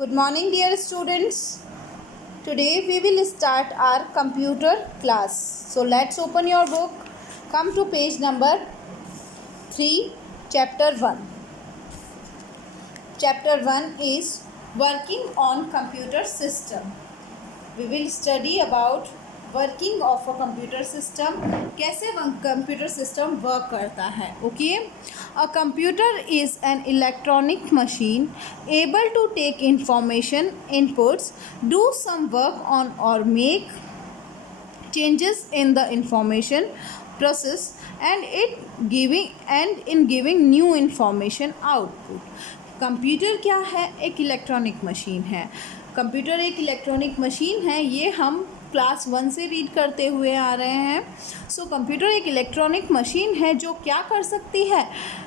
Good morning, dear students. Today we will start our computer class. So let's open your book. Come to page number 3, chapter 1. Chapter 1 is working on computer system. We will study about working of a computer system, कैसे computer system work करता है. Okay, a computer is an electronic machine able to take information inputs, do some work on और make changes in the information process and in giving new information output. Computer क्या है? एक electronic machine है. Computer एक electronic machine है, ये हम class 1 से रीड करते हुए आ रहे हैं. सो कंप्यूटर एक इलेक्ट्रॉनिक मशीन है जो क्या कर सकती है?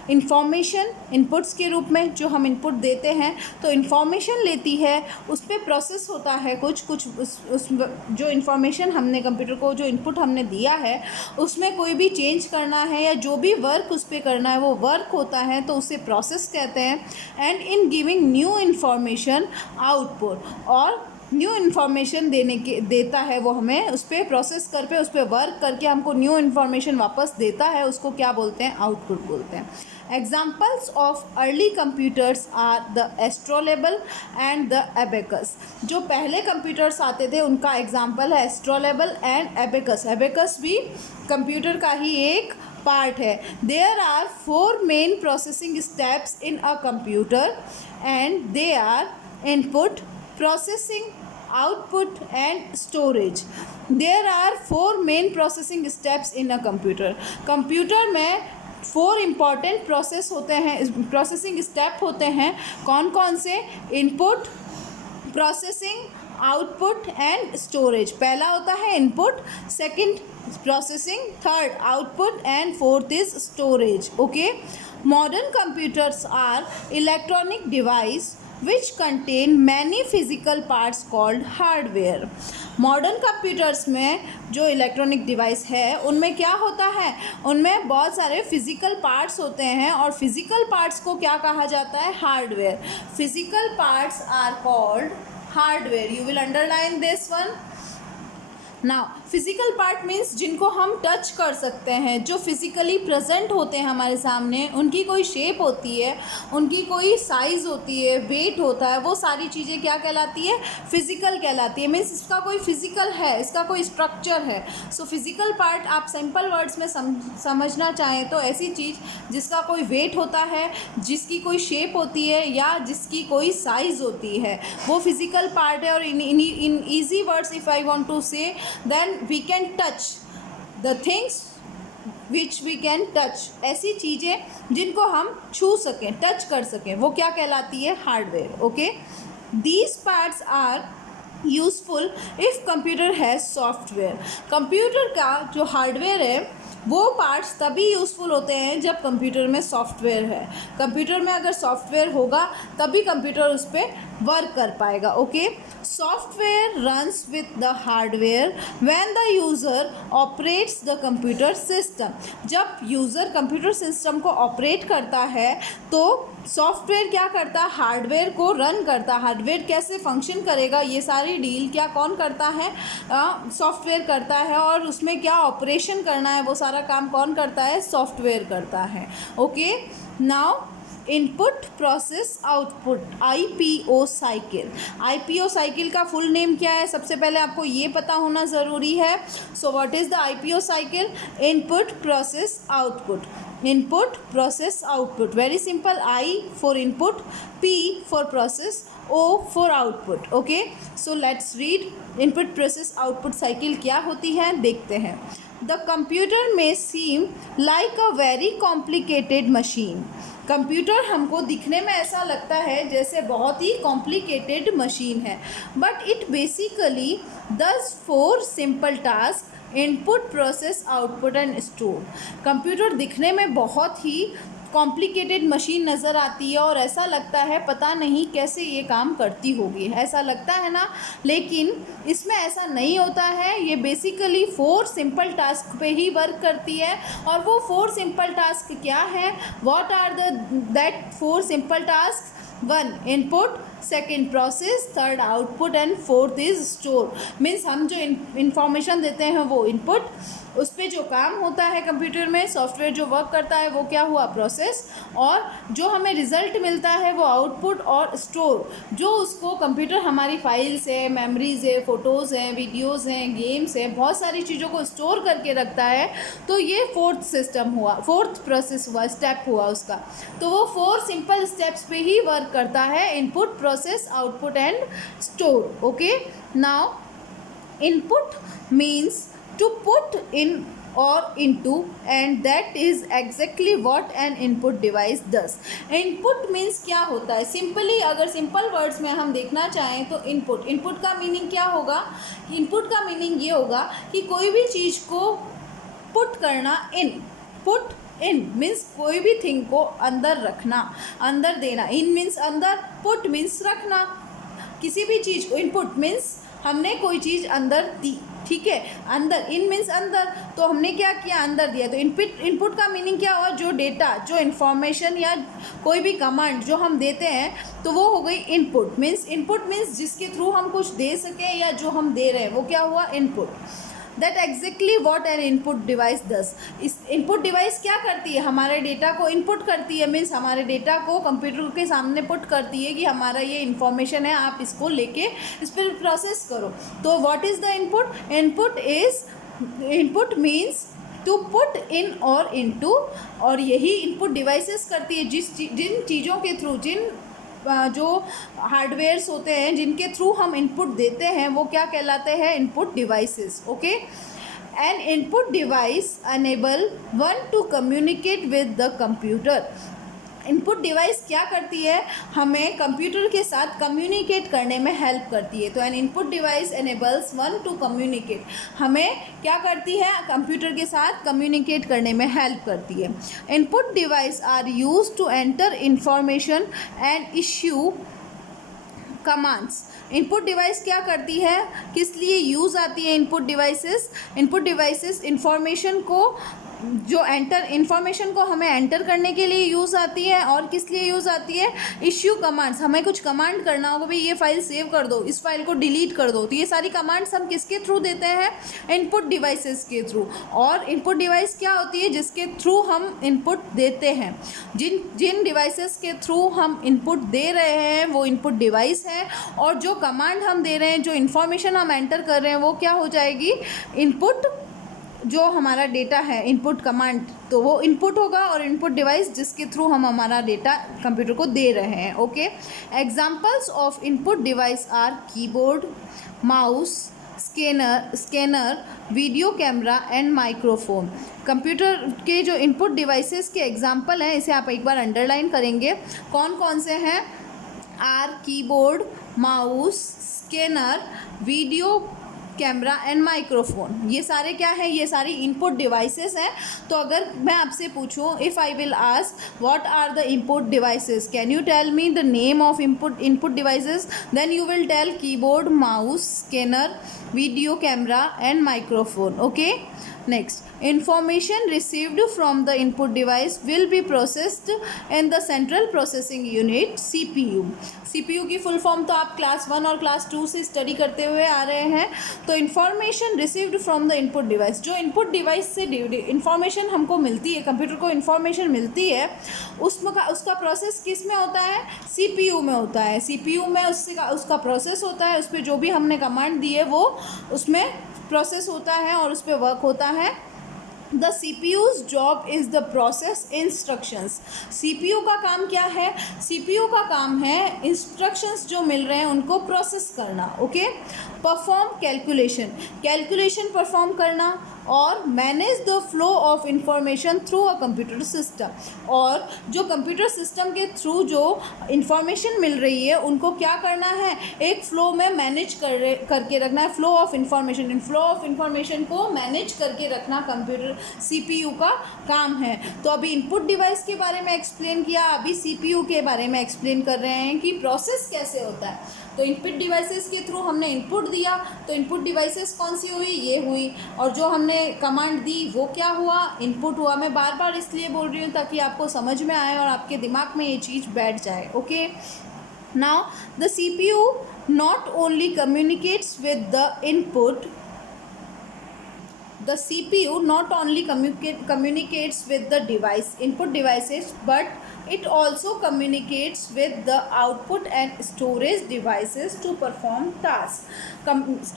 इंफॉर्मेशन इनपुट्स के रूप में जो हम इनपुट देते हैं तो इंफॉर्मेशन लेती है, उस पर प्रोसेस होता है कुछ उस जो इंफॉर्मेशन हमने कंप्यूटर को जो इनपुट हमने दिया है उसमें कोई भी चेंज करना है या जो भी वर्क उस पर करना है वो वर्क होता है तो उसे प्रोसेस कहते हैं. And in giving new information output, और न्यू इन्फॉर्मेशन देता है वो हमें, उस पर प्रोसेस करके उस पर वर्क करके हमको न्यू इन्फॉर्मेशन वापस देता है, उसको क्या बोलते हैं? आउटपुट बोलते हैं. Examples of early computers are the astrolabe and the abacus. जो पहले कंप्यूटर्स आते थे उनका एग्जाम्पल है एस्ट्रोलेबल एंड एबेकस. एबेकस भी कंप्यूटर का ही एक पार्ट है. There are 4 main processing steps in a computer and they are input, processing, output and storage. There are 4 main processing steps in a computer. Computer में 4 important process होते हैं, processing step होते हैं. कौन कौन से? Input, processing, output and storage. पहला होता है input, second processing, third output and fourth is storage. Okay, modern computers are electronic device which contain many physical parts called hardware. Modern computers में जो इलेक्ट्रॉनिक डिवाइस है उनमें क्या होता है? उनमें बहुत सारे फिजिकल पार्ट्स होते हैं और फिजिकल पार्ट्स को क्या कहा जाता है? Hardware. Physical parts are called hardware. You will underline this one. Now physical part means जिनको हम टच कर सकते हैं, जो फिज़िकली प्रेजेंट होते हैं हमारे सामने, उनकी कोई शेप होती है, उनकी कोई साइज़ होती है, वेट होता है, वो सारी चीज़ें क्या कहलाती है? फिज़िकल कहलाती है. मीन्स इसका कोई फिज़िकल है, इसका कोई स्ट्रक्चर है. सो फिज़िकल पार्ट आप सिंपल वर्ड्स में समझना चाहें तो ऐसी चीज़ जिसका कोई वेट होता है, जिसकी कोई शेप होती है या जिसकी कोई साइज़ होती है, वो फिज़िकल पार्ट है. और in easy words if I want to say, then we can touch the things which we can touch. ऐसी चीज़ें जिनको हम छू सकें, टच कर सकें, वो क्या कहलाती है? Hardware. Okay, these parts are useful if computer has software. Computer का जो हार्डवेयर है वो पार्ट्स तभी यूज़फुल होते हैं जब कंप्यूटर में सॉफ्टवेयर है. कंप्यूटर में अगर सॉफ्टवेयर होगा तभी कंप्यूटर उस पर वर्क कर पाएगा. Okay, software runs with the hardware when the user operates the computer system. जब यूज़र कंप्यूटर सिस्टम को ऑपरेट करता है तो सॉफ्टवेयर क्या करता है? हार्डवेयर को रन करता है. हार्डवेयर कैसे फंक्शन करेगा ये सारी डील क्या कौन करता है? सॉफ्टवेयर करता है. और उसमें क्या ऑपरेशन करना है वो सारा काम कौन करता है? सॉफ्टवेयर करता है. Okay, now input, process, output, IPO cycle. IPO cycle का फुल नेम क्या है? सबसे पहले आपको ये पता होना ज़रूरी है. So what is the IPO cycle? Input, process, output. Input, process, output. Very simple. I for input, P for process, O for output. Okay, so let's read input, process, output cycle क्या होती है, देखते हैं. The computer में seem like a very complicated machine. Computer हमको दिखने में ऐसा लगता है जैसे बहुत ही कॉम्प्लिकेटेड मशीन है, but it basically does 4 simple task: input, process, output and store. Computer दिखने में बहुत ही कॉम्प्लिकेटेड मशीन नज़र आती है और ऐसा लगता है पता नहीं कैसे ये काम करती होगी, ऐसा लगता है ना. लेकिन इसमें ऐसा नहीं होता है. ये बेसिकली 4 सिंपल टास्क पे ही वर्क करती है. और वो 4 सिंपल टास्क क्या है? What are that 4 simple task? 1 input, second process, third output and fourth is store. Means हम जो इंफॉर्मेशन देते हैं वो इनपुट, उस पर जो काम होता है कंप्यूटर में, सॉफ्टवेयर जो वर्क करता है वो क्या हुआ प्रोसेस, और जो हमें रिजल्ट मिलता है वो आउटपुट, और स्टोर जो उसको कंप्यूटर हमारी फाइल्स है, मेमोरीज है, फ़ोटोज़ हैं, वीडियोज़ हैं, गेम्स हैं, बहुत सारी चीज़ों को स्टोर करके रखता है। तो ये फोर्थ सिस्टम हुआ, फोर्थ प्रोसेस हुआ, स्टेप हुआ उसका। तो वो 4 सिंपल स्टेप्स पे ही वर्क करता है, input, process, output and store. Okay, now input means to put in or into, and that is exactly what an input device does. input means क्या होता है, सिंपली अगर सिंपल वर्ड्स में हम देखना चाहें तो इनपुट का मीनिंग क्या होगा, इनपुट का मीनिंग ये होगा कि कोई भी चीज़ को पुट करना, पुट इन मीन्स कोई भी थिंग को अंदर रखना, अंदर देना। इन मीन्स अंदर, पुट मीन्स रखना, किसी भी चीज़ को। इनपुट मीन्स हमने कोई चीज़ अंदर दी, ठीक है, अंदर, इन मीन्स अंदर, तो हमने क्या किया, अंदर दिया। तो इनपुट का मीनिंग क्या हुआ, जो डेटा, जो इन्फॉर्मेशन या कोई भी कमांड जो हम देते हैं तो वो हो गई इनपुट। इनपुट मीन्स जिसके थ्रू हम कुछ दे सकें या जो हम दे रहे हैं वो क्या हुआ, input. That exactly what an input device दस। इस इनपुट डिवाइस क्या करती है, हमारे डेटा को इनपुट करती है, मीन्स हमारे डेटा को कंप्यूटर के सामने पुट करती है कि हमारा ये इन्फॉर्मेशन है, आप इसको लेके इस पर प्रोसेस करो। तो what is the input, input means to put in और इनटू, और यही इनपुट डिवाइसेस करती है, जिन चीज़ों के थ्रू, जो हार्डवेयर्स होते हैं जिनके थ्रू हम इनपुट देते हैं वो क्या कहलाते हैं, input devices. Okay, an input device enable one to communicate with the computer. Input device क्या करती है, हमें कंप्यूटर के साथ कम्युनिकेट करने में हेल्प करती है। तो N input device enables one to communicate, हमें क्या करती है, कंप्यूटर के साथ कम्युनिकेट करने में हेल्प करती है। Input device are used to enter information and issue commands. Input device क्या करती है, किस लिए यूज़ आती है इनपुट डिवाइसेस इंफॉर्मेशन को, जो इंफॉर्मेशन को हमें एंटर करने के लिए यूज़ आती है, और किस लिए यूज़ आती है, इश्यू कमांड्स। हमें कुछ कमांड करना होगा, भाई ये फाइल सेव कर दो, इस फाइल को डिलीट कर दो, तो ये सारी कमांड्स हम किसके थ्रू देते हैं, इनपुट डिवाइसेस के थ्रू। और इनपुट डिवाइस क्या होती है, जिसके थ्रू हम इनपुट देते हैं, जिन डिवाइसेस के थ्रू हम इनपुट दे रहे हैं वो इनपुट डिवाइस है, और जो कमांड हम दे रहे हैं, जो इन्फॉर्मेशन हम एंटर कर रहे हैं वो क्या हो जाएगी, इनपुट। जो हमारा डेटा है, इनपुट कमांड, तो वो इनपुट होगा, और इनपुट डिवाइस जिसके थ्रू हम हमारा डेटा कंप्यूटर को दे रहे हैं। Okay, examples of input device are keyboard, mouse, scanner, video camera and microphone. Computer के जो इनपुट डिवाइसेस के एग्जांपल हैं, इसे आप एक बार अंडरलाइन करेंगे, कौन कौन से हैं, are keyboard, mouse, scanner, video camera and microphone. ये सारे क्या है, ये सारी इनपुट डिवाइसेस हैं। तो अगर मैं आपसे पूछूं, if I will ask what are the input devices, can you tell me the name of input devices, then you will tell keyboard, mouse, scanner, video camera and microphone. Okay, next, information received from the input device will be processed in the central processing unit CPU। CPU की full form तो आप class 1 और class 2 से study करते हुए आ रहे हैं। तो information received from the input device, जो इनपुट डिवाइस से इंफॉर्मेशन हमको मिलती है, कंप्यूटर को इंफॉर्मेशन मिलती है, उसका प्रोसेस किस में होता है, CPU में होता है। CPU में उसका प्रोसेस होता है, उस पर जो भी हमने कमांड दी है वो उसमें प्रोसेस होता है और उस पर वर्क होता है। The CPU's job is the process instructions. CPU का काम क्या है, CPU का काम है इंस्ट्रक्शंस जो मिल रहे हैं उनको प्रोसेस करना। ओके, परफॉर्म कैलकुलेशन परफॉर्म करना, और manage the flow of information through a computer system, और जो कंप्यूटर सिस्टम के थ्रू जो इंफॉर्मेशन मिल रही है उनको क्या करना है, एक फ़्लो में मैनेज करके रखना है। फ्लो ऑफ इंफॉर्मेशन को मैनेज करके रखना कंप्यूटर CPU का काम है। तो अभी इनपुट डिवाइस के बारे में एक्सप्लेन किया, अभी CPU के बारे में एक्सप्लेन कर रहे हैं कि प्रोसेस कैसे होता है। तो इनपुट डिवाइसेस के थ्रू हमने इनपुट दिया, तो इनपुट डिवाइसेस कौन सी हुई, ये हुई, और जो हमने कमांड दी वो क्या हुआ, इनपुट हुआ। मैं बार बार इसलिए बोल रही हूँ ताकि आपको समझ में आए और आपके दिमाग में ये चीज़ बैठ जाए। Okay, Now the CPU not only communicates with the input, the CPU not only communicates with the input devices, but it also communicates with the output and storage devices to perform tasks.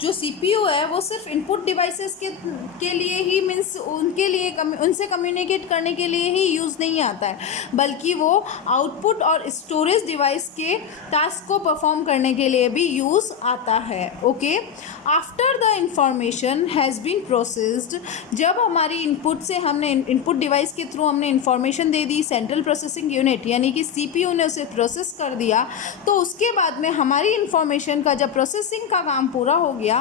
जो CPU है वो सिर्फ input devices के लिए ही means उनसे communicate करने के लिए ही यूज़ नहीं आता है, बल्कि वो आउटपुट और स्टोरेज डिवाइस के टास्क को परफॉर्म करने के लिए भी यूज़ आता है. Okay, after the information has been processed, जब हमारी इनपुट से हमने इनपुट डिवाइस के थ्रू हमने इंफॉर्मेशन दे दी सेंट्रल प्रोसेसिंग यूनिट यानी कि CPU ने उसे प्रोसेस कर दिया, तो उसके बाद में हमारी इंफॉर्मेशन का जब प्रोसेसिंग का काम पूरा हो गया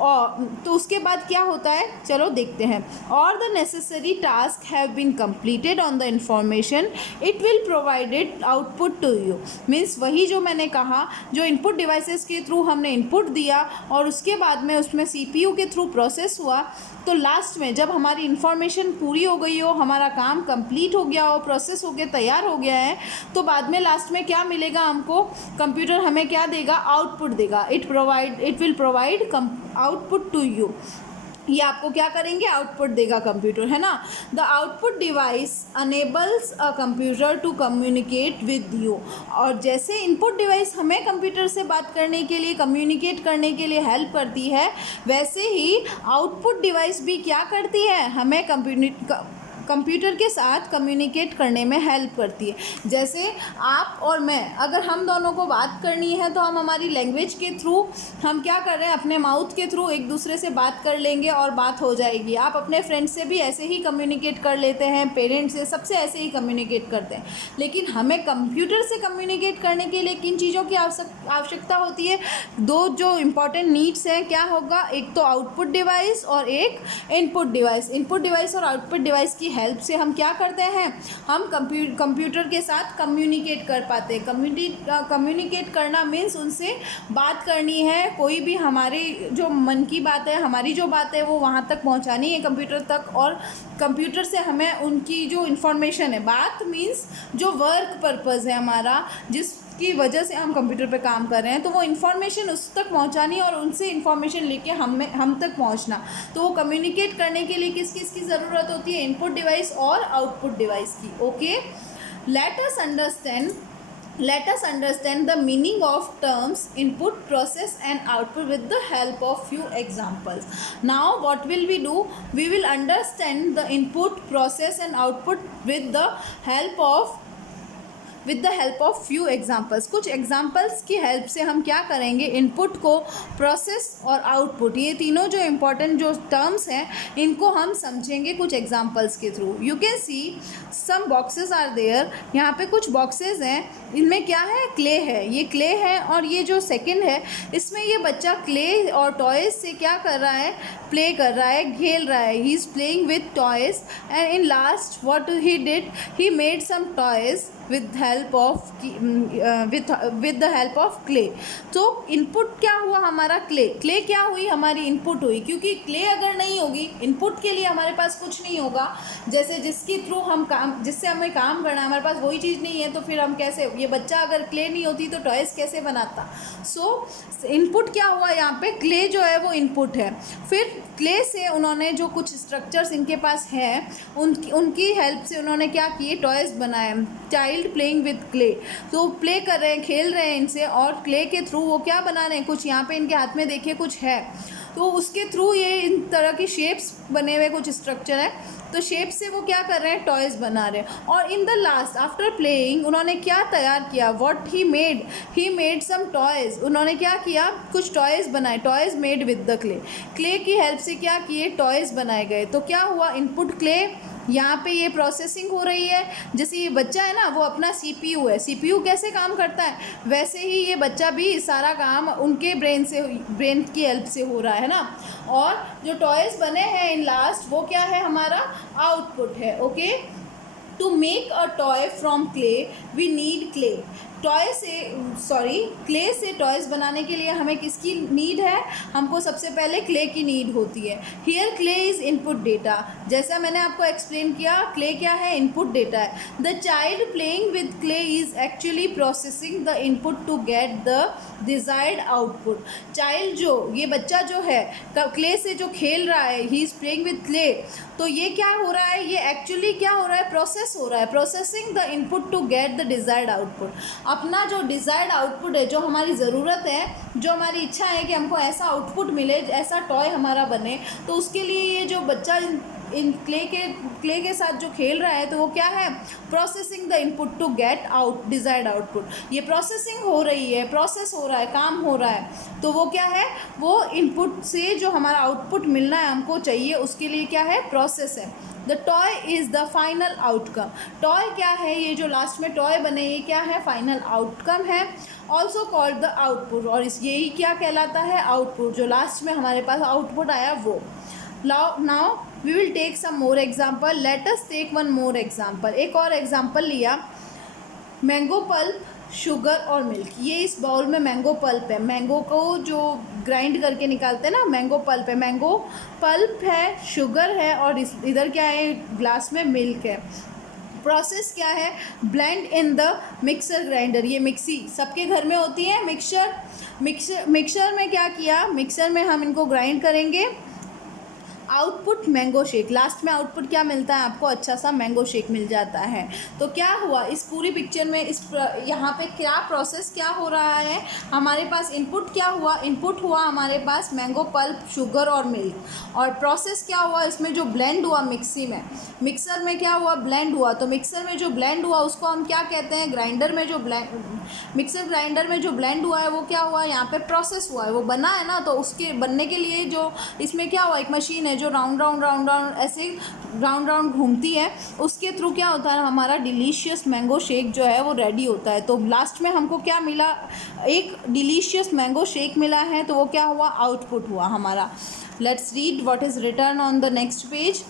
और तो उसके बाद क्या होता है, चलो देखते हैं. और the necessary task have been completed on the information, it will provided output to you. Means वही जो मैंने कहा, जो इनपुट डिवाइसेस के थ्रू हमने इनपुट दिया और उसके बाद में उसमें CPU के थ्रू प्रोसेस हुआ, तो लास्ट में जब हमारी इन्फॉर्मेशन पूरी हो गई हो, हमारा काम कंप्लीट हो गया हो, प्रोसेस हो गया, तैयार हो गया है, तो बाद में लास्ट में क्या मिलेगा हमको, कंप्यूटर हमें क्या देगा, आउटपुट देगा. It will provide output to you. ये आपको क्या करेंगे, आउटपुट देगा कंप्यूटर, है ना. The output device enables a computer to communicate with you. और जैसे इनपुट डिवाइस हमें कंप्यूटर से बात करने के लिए, कम्युनिकेट करने के लिए हेल्प करती है, वैसे ही आउटपुट डिवाइस भी क्या करती है, हमें कंप्यूटर के साथ कम्युनिकेट करने में हेल्प करती है. जैसे आप और मैं, अगर हम दोनों को बात करनी है तो हम हमारी लैंग्वेज के थ्रू हम क्या कर रहे हैं, अपने माउथ के थ्रू एक दूसरे से बात कर लेंगे और बात हो जाएगी. आप अपने फ्रेंड से भी ऐसे ही कम्युनिकेट कर लेते हैं, पेरेंट्स से, सबसे ऐसे ही कम्युनिकेट करते हैं. लेकिन हमें कंप्यूटर से कम्युनिकेट करने के लिए किन चीज़ों की आवश्यकता होती है, दो जो इम्पॉर्टेंट नीड्स हैं, क्या होगा, एक तो आउटपुट डिवाइस और एक इनपुट डिवाइस. इनपुट डिवाइस और आउटपुट डिवाइस की हेल्प से हम क्या करते हैं, हम कंप्यूटर के साथ कम्युनिकेट कर पाते हैं. कम्युनिकेट करना मीन्स उनसे बात करनी है, कोई भी हमारे जो मन की बात है, हमारी जो बात है वो वहाँ तक पहुँचानी है कंप्यूटर तक, और कंप्यूटर से हमें उनकी जो इन्फॉर्मेशन है, बात मीन्स जो वर्क पर्पज़ है हमारा, जिसकी वजह से हम कंप्यूटर पे काम कर रहे हैं, तो वो इन्फॉर्मेशन उस तक पहुंचानी और उनसे इन्फॉर्मेशन लेके हम तक पहुंचना. तो वो कम्युनिकेट करने के लिए किस किस की ज़रूरत होती है, इनपुट डिवाइस और आउटपुट डिवाइस की. Okay, let us understand the meaning of terms input, process and output with the help of few examples. Now what will we do, we will understand the input, process and output with the help of few examples. कुछ examples की help से हम क्या करेंगे, input को, process और output, ये तीनों जो इम्पोर्टेंट जो टर्म्स हैं, इनको हम समझेंगे कुछ एग्जाम्पल्स के through. You can see some boxes are there. यहाँ पे कुछ बॉक्सेस हैं, इनमें क्या है, क्ले है. ये क्ले है और ये जो सेकंड है, इसमें ये बच्चा क्ले और टॉयज़ से क्या कर रहा है, प्ले कर रहा है, खेल रहा है. He is playing with toys and in last what he did, he made some toys with the help of clay. तो इनपुट क्या हुआ हमारा, क्ले क्या हुई, हमारी इनपुट हुई. क्योंकि क्ले अगर नहीं होगी, इनपुट के लिए हमारे पास कुछ नहीं होगा. जैसे जिसके थ्रू हम काम, जिससे हमें काम करना है, हमारे पास वही चीज़ नहीं है, तो फिर हम कैसे, ये बच्चा अगर क्ले नहीं होती तो टॉयज़ कैसे बनाता. सो इनपुट क्या हुआ यहाँ पे, क्ले जो है वो इनपुट है. फिर क्ले से उन्होंने जो कुछ स्ट्रक्चर्स इनके पास है, उनकी हेल्प से उन्होंने क्या किए, टॉयज़ बनाए. चाइल्ड प्लेइंग विद क्ले, तो प्ले कर रहे हैं, खेल रहे हैं इनसे, और क्ले के थ्रू वो क्या बना रहे हैं, कुछ यहाँ पे इनके हाथ में देखिए कुछ है, तो उसके थ्रू ये इन तरह की शेप्स बने हुए कुछ स्ट्रक्चर है, तो शेप से वो क्या कर रहे हैं, टॉयज़ बना रहे हैं. और in the last after playing उन्होंने क्या तैयार किया, what he made some toys. उन्होंने क्या किया, कुछ टॉयज़ बनाए, toys made with the clay की हेल्प से क्या किए, टॉयज़ बनाए गए. तो क्या हुआ, इनपुट क्ले, यहाँ पे ये प्रोसेसिंग हो रही है. जैसे ये बच्चा है ना, वो अपना CPU है. CPU कैसे काम करता है, वैसे ही ये बच्चा भी सारा काम उनके ब्रेन की हेल्प से हो रहा है ना. और जो टॉयज़ बने हैं इन लास्ट, वो क्या है, हमारा आउटपुट है. Okay, to make a toy from clay we need clay. Clay से टॉयज़ बनाने के लिए हमें किसकी नीड है? हमको सबसे पहले क्ले की नीड होती है। Here clay is input data. जैसा मैंने आपको एक्सप्लेन किया, क्ले क्या है? इनपुट डेटा है। The child playing with clay is actually processing the input to get the desired output. Child जो, ये बच्चा जो है क्ले से जो खेल रहा है, he is playing with clay, तो ये क्या हो रहा है? ये एक्चुअली क्या हो रहा है? प्रोसेस हो रहा है, processing the input to get the desired output. अपना जो डिज़ायर्ड आउटपुट है, जो हमारी ज़रूरत है, जो हमारी इच्छा है कि हमको ऐसा आउटपुट मिले, ऐसा टॉय हमारा बने, तो उसके लिए ये जो बच्चा इन क्ले के साथ जो खेल रहा है, तो वो क्या है? Processing the input to get out desired output. ये प्रोसेसिंग हो रही है, प्रोसेस हो रहा है, काम हो रहा है, तो वो क्या है? वो इनपुट से जो हमारा आउटपुट मिलना है, हमको चाहिए, उसके लिए क्या है? प्रोसेस है। The toy is the final outcome. Toy क्या है? ये जो लास्ट में टॉय बने, ये क्या है? फाइनल आउटकम है। ऑल्सो कॉल्ड द आउटपुट, और यही क्या कहलाता है? आउटपुट। जो लास्ट में हमारे पास आउटपुट आया वो। Now we will take some more example. Let us take one more example. एक और एग्जाम्पल लिया, मैंगो पल्प, शुगर और मिल्क। ये इस बाउल में मैंगो पल्प है। मैंगो को जो ग्राइंड करके निकालते हैं ना, मैंगो पल्प है। मैंगो पल्प है, शुगर है, और इधर क्या है? ग्लास में मिल्क है। प्रोसेस क्या है? Blend in the mixer grinder. ये मिक्सी सबके घर में होती है। मिक्सर में क्या किया? मिक्सर में हम इनको ग्राइंड करेंगे। Output mango shake. लास्ट में आउटपुट क्या मिलता है आपको? अच्छा सा मैंगो शेक मिल जाता है। तो क्या हुआ इस पूरी पिक्चर में? यहाँ पे क्या प्रोसेस क्या हो रहा है? हमारे पास इनपुट क्या हुआ? इनपुट हुआ हमारे पास मैंगो पल्प, शुगर और मिल्क। और प्रोसेस क्या हुआ इसमें? जो ब्लेंड हुआ मिक्सी में, मिक्सर में क्या हुआ? ब्लेंड हुआ। तो मिक्सर में जो ब्लेंड हुआ उसको हम क्या कहते हैं? ग्राइंडर में जो मिक्सर ग्राइंडर में जो ब्लेंड हुआ है वो क्या हुआ? यहाँ पे प्रोसेस हुआ है, वो बना है ना। तो उसके बनने के लिए जो इसमें क्या हुआ? एक मशीन है जो राउंड राउंड ऐसे राउंड घूमती है, उसके थ्रू क्या होता है? हमारा डिलीशियस मैंगो शेक जो है वो रेडी होता है। तो लास्ट में हमको क्या मिला? एक डिलीशियस मैंगो शेक मिला है। तो वो क्या हुआ? आउटपुट हुआ हमारा। Let's read what is written on the next page.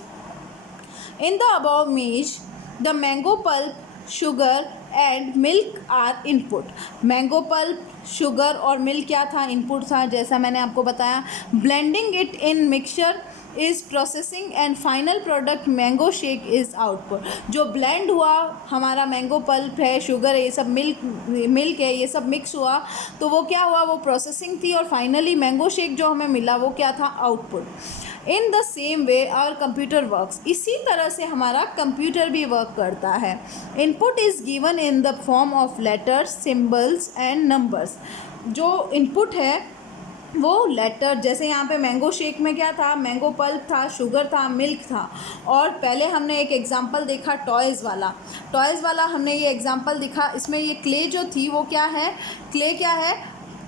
In the above image the mango pulp, sugar and milk are input. Mango pulp, sugar और मिल्क क्या था? इनपुट था, जैसा मैंने आपको बताया। Blending it in mixture is processing and final product mango shake is output. जो blend हुआ हमारा मैंगो पल्प है, शुगर है, ये सब मिल्क है, ये सब मिक्स हुआ, तो वो क्या हुआ? वो प्रोसेसिंग थी, और फाइनली मैंगो शेक जो हमें मिला वो क्या था? Output. In the same way our computer works. इसी तरह से हमारा कंप्यूटर भी वर्क करता है। Input is given in the form of letters, symbols and numbers. जो इनपुट है वो लेटर, जैसे यहाँ पे मैंगो शेक में क्या था? मैंगो पल्प था, शुगर था, मिल्क था। और पहले हमने एक एग्जांपल देखा टॉयज़ वाला हमने ये एग्जांपल दिखा। इसमें ये क्ले जो थी वो क्या है? क्ले क्या है?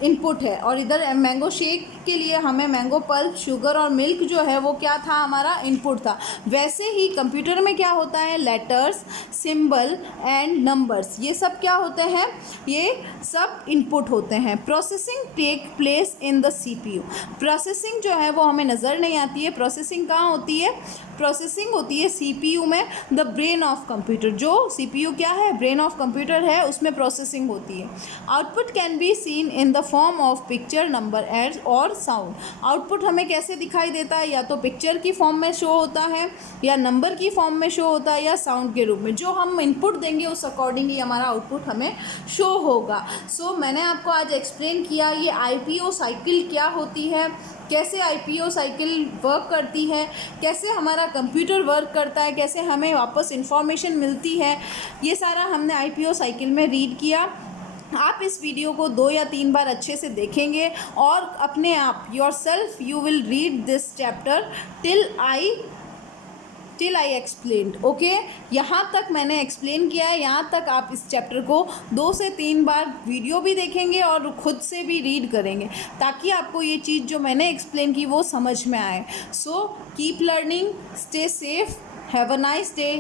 इनपुट है। और इधर मैंगो शेक के लिए हमें मैंगो पल्प, शुगर और मिल्क जो है वो क्या था? हमारा इनपुट था। वैसे ही कंप्यूटर में क्या होता है? लेटर्स, सिंबल एंड नंबर्स, ये सब क्या होते हैं? ये सब इनपुट होते हैं। Processing take place in the CPU. Processing जो है वो हमें नज़र नहीं आती है। प्रोसेसिंग कहाँ होती है? प्रोसेसिंग होती है सीपीयू में, द ब्रेन ऑफ कंप्यूटर। जो सीपीयू क्या है? ब्रेन ऑफ कंप्यूटर है, उसमें प्रोसेसिंग होती है। Output can be seen in the form of picture, number and और साउंड। आउटपुट हमें कैसे दिखाई देता है? या तो पिक्चर की फॉर्म में शो होता है, या नंबर की फॉर्म में शो होता है, या साउंड के रूप में। जो हम इनपुट देंगे उस अकॉर्डिंगली हमारा आउटपुट हमें शो होगा। सो मैंने आपको आज एक्सप्लेन किया ये आईपीओ साइकिल क्या होती है, कैसे आईपीओ साइकिल वर्क करती है, कैसे हमारा कंप्यूटर वर्क करता है, कैसे हमें वापस इंफॉर्मेशन मिलती है। ये सारा हमने आईपीओ साइकिल में रीड किया। आप इस वीडियो को 2 या 3 बार अच्छे से देखेंगे और अपने आप yourself you will read this chapter till I explained. Okay, यहाँ तक मैंने एक्सप्लेन किया है। यहाँ तक आप इस चैप्टर को 2 से 3 बार वीडियो भी देखेंगे और खुद से भी रीड करेंगे, ताकि आपको ये चीज़ जो मैंने एक्सप्लेन की वो समझ में आए। So keep learning, stay safe, have a nice day.